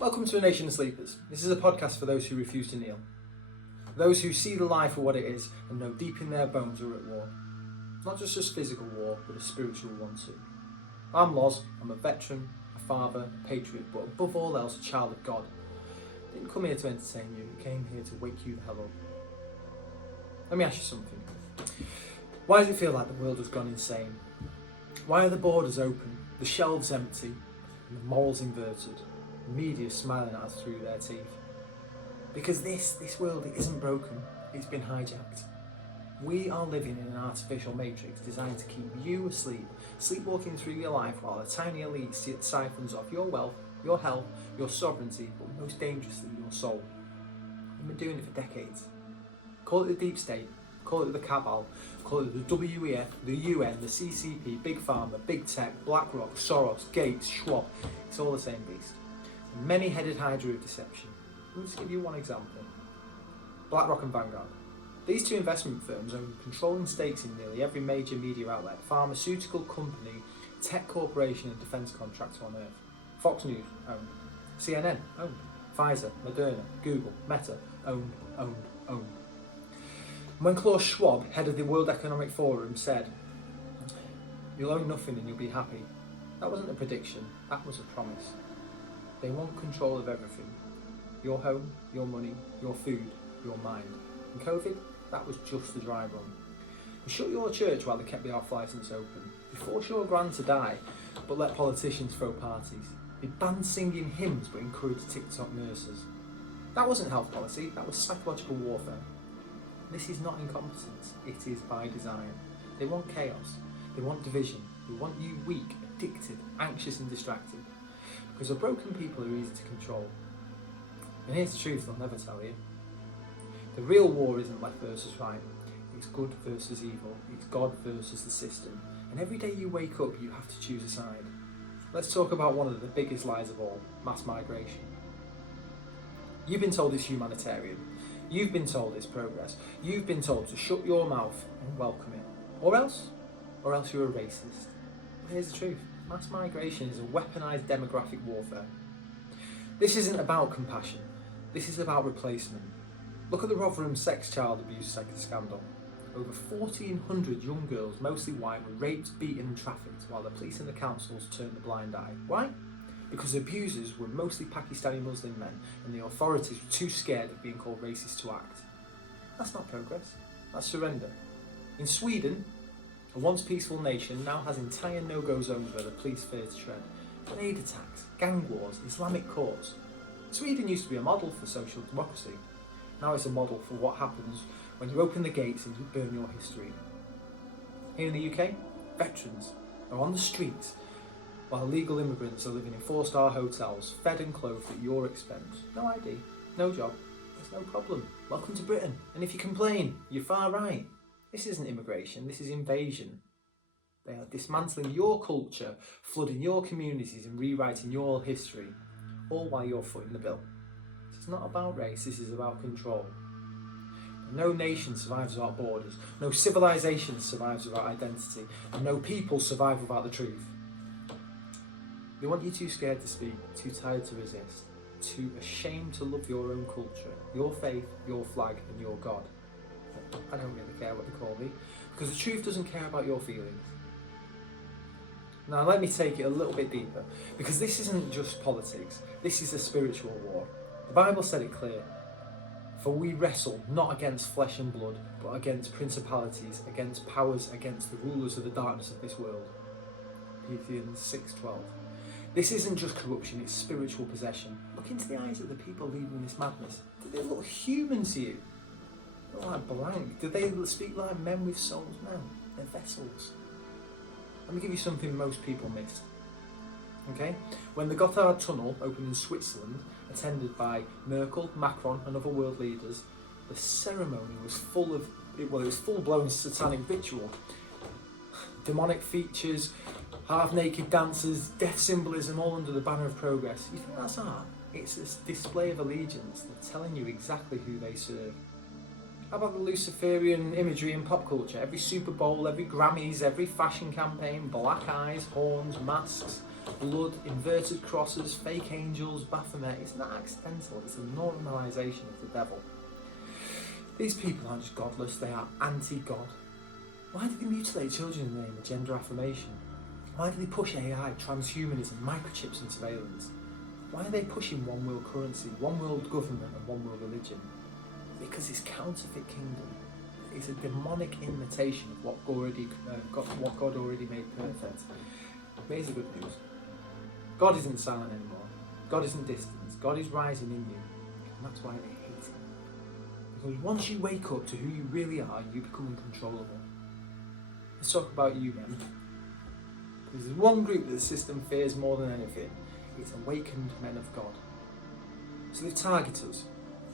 Welcome to A Nation of Sleepers. This is a podcast for those who refuse to kneel. Those who see the life for what it is and know deep in their bones we're at war. Not just a physical war, but a spiritual one too. I'm Loz, I'm a veteran, a father, a patriot, but above all else a child of God. I didn't come here to entertain you, I came here to wake you the hell up. Let me ask you something. Why does it feel like the world has gone insane? Why are the borders open, the shelves empty, and the morals inverted? The media smiling at us through their teeth. Because this world, it isn't broken, it's been hijacked. We are living in an artificial matrix designed to keep you asleep, sleepwalking through your life while a tiny elite siphons off your wealth, your health, your sovereignty, but most dangerously, your soul. We've been doing it for decades. Call it the deep state, call it the cabal, call it the WEF, the UN, the CCP, Big Pharma, Big Tech, BlackRock, Soros, Gates, Schwab. It's all the same beast. A many-headed hydra of deception. Let's give you one example. BlackRock and Vanguard. These two investment firms own controlling stakes in nearly every major media outlet, pharmaceutical company, tech corporation and defence contractor on earth. Fox News, owned. CNN, owned. Pfizer, Moderna, Google, Meta, owned. When Klaus Schwab, head of the World Economic Forum, said, "You'll own nothing and you'll be happy," that wasn't a prediction, that was a promise. They want control of everything. Your home, your money, your food, your mind. And COVID, that was just the dry run. They shut your church while they kept the off-licence open. They forced your grand to die, but let politicians throw parties. They banned singing hymns but encouraged TikTok nurses. That wasn't health policy, that was psychological warfare. This is not incompetence, it is by design. They want chaos, they want division, they want you weak, addicted, anxious and distracted. Because the broken people are easy to control. And here's the truth they'll never tell you. The real war isn't left versus right, it's good versus evil, it's God versus the system. And every day you wake up you have to choose a side. Let's talk about one of the biggest lies of all, mass migration. You've been told it's humanitarian, you've been told it's progress, you've been told to shut your mouth and welcome it. Or else you're a racist. But here's the truth, mass migration is a weaponised demographic warfare. This isn't about compassion, this is about replacement. Look at the Rotherham sex child abuse scandal. Over 1,400 young girls, mostly white, were raped, beaten and trafficked while the police and the councils turned a blind eye. Why? Because the abusers were mostly Pakistani Muslim men and the authorities were too scared of being called racist to act. That's not progress, that's surrender. In Sweden, a once peaceful nation now has entire no-go zones where the police fear to tread. Grenade attacks, gang wars, Islamic courts. Sweden used to be a model for social democracy. Now it's a model for what happens when you open the gates and you burn your history. Here in the UK, veterans are on the streets while legal immigrants are living in 4-star hotels, fed and clothed at your expense. No ID, no job, there's no problem. Welcome to Britain. And if you complain, you're far right. This isn't immigration, this is invasion. They are dismantling your culture, flooding your communities and rewriting your history, all while you're footing the bill. This is not about race, this is about control. No nation survives without borders, no civilization survives without identity, and no people survive without the truth. They want you too scared to speak, too tired to resist, too ashamed to love your own culture, your faith, your flag and your God. I don't really care what they call me, because the truth doesn't care about your feelings. Now let me take it a little bit deeper, because this isn't just politics, this is a spiritual war. The Bible said it clear. For we wrestle not against flesh and blood, but against principalities, against powers, against the rulers of the darkness of this world. Ephesians 6:12. This isn't just corruption, it's spiritual possession. Look into the eyes of the people leading this madness. Do they look human to you? They're like blank. Do they speak like men with souls? No, they're vessels. Let me give you something most people miss. Okay? When the Gotthard Tunnel opened in Switzerland, attended by Merkel, Macron and other world leaders, the ceremony was full-blown satanic ritual. Demonic features, half-naked dancers, death symbolism, all under the banner of progress. You think that's art? It's a display of allegiance. They're telling you exactly who they serve. How about the Luciferian imagery in pop culture? Every Super Bowl, every Grammys, every fashion campaign, black eyes, horns, masks. Blood, inverted crosses, fake angels, Baphomet. It's not accidental, it's a normalisation of the devil. These people aren't just godless, they are anti-God. Why do they mutilate children in the name of gender affirmation? Why do they push AI, transhumanism, microchips and surveillance? Why are they pushing one world currency, one world government and one world religion? Because it's counterfeit kingdom. It's a demonic imitation of what God already made perfect. But here's the good news. God isn't silent anymore. God isn't distant. God is rising in you. And that's why they hate him. Because once you wake up to who you really are, you become uncontrollable. Let's talk about you, men. Because there's one group that the system fears more than anything. It's awakened men of God. So they target us.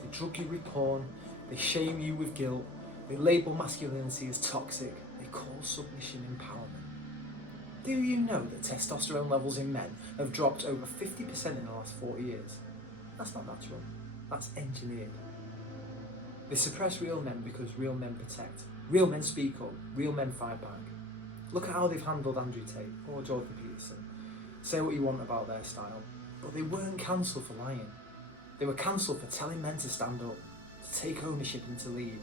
They drug you with porn. They shame you with guilt. They label masculinity as toxic. They call submission empowerment. Do you know that testosterone levels in men have dropped over 50% in the last 40 years? That's not natural. That's engineered. They suppress real men because real men protect. Real men speak up. Real men fight back. Look at how they've handled Andrew Tate or Jordan Peterson. Say what you want about their style, but they weren't cancelled for lying. They were cancelled for telling men to stand up, to take ownership and to lead.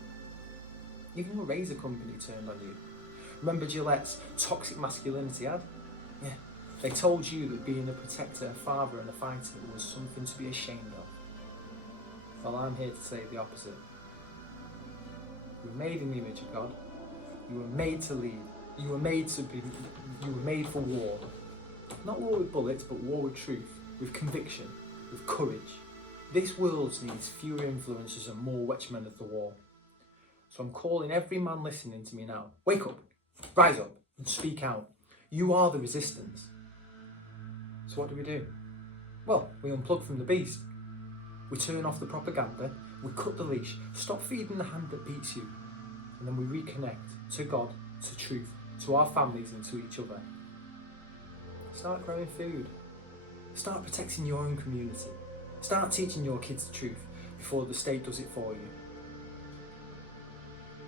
Even your razor company turned on you. Remember Gillette's toxic masculinity ad? Yeah, they told you that being a protector, a father and a fighter was something to be ashamed of. Well, I'm here to say the opposite. You were made in the image of God. You were made to lead. You were made for war. Not war with bullets, but war with truth, with conviction, with courage. This world needs fewer influencers and more watchmen of the war. So I'm calling every man listening to me now. Wake up, rise up, and speak out. You are the resistance. So what do? Well, we unplug from the beast. We turn off the propaganda, we cut the leash, stop feeding the hand that beats you, and then we reconnect to God, to truth, to our families and to each other. Start growing food. Start protecting your own community. Start teaching your kids the truth before the state does it for you.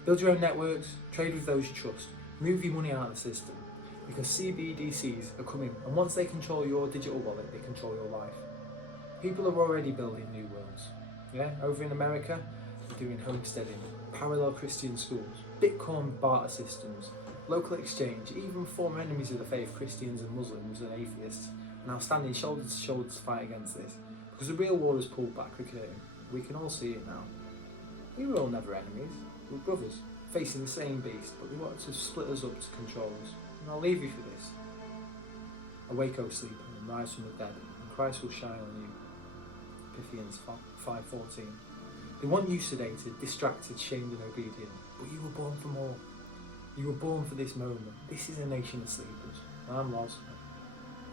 Build your own networks, trade with those you trust, move your money out of the system, because CBDCs are coming, and once they control your digital wallet, they control your life. People are already building new worlds. Yeah, over in America, they're doing homesteading, parallel Christian schools, Bitcoin barter systems, local exchange. Even former enemies of the faith, Christians and Muslims and atheists, are now standing shoulder to shoulder to fight against this. Because the real war has pulled back the curtain. We can all see it now. We were all never enemies. We were brothers, facing the same beast, but they wanted to split us up to control us. And I'll leave you for this. Awake, O sleeper, and rise from the dead, and Christ will shine on you. Ephesians 5:14. They want you sedated, distracted, shamed and obedient, but you were born for more. You were born for this moment. This is a nation of sleepers. And I'm lost.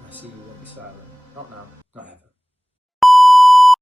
I see you won't be silent. Not now, not ever.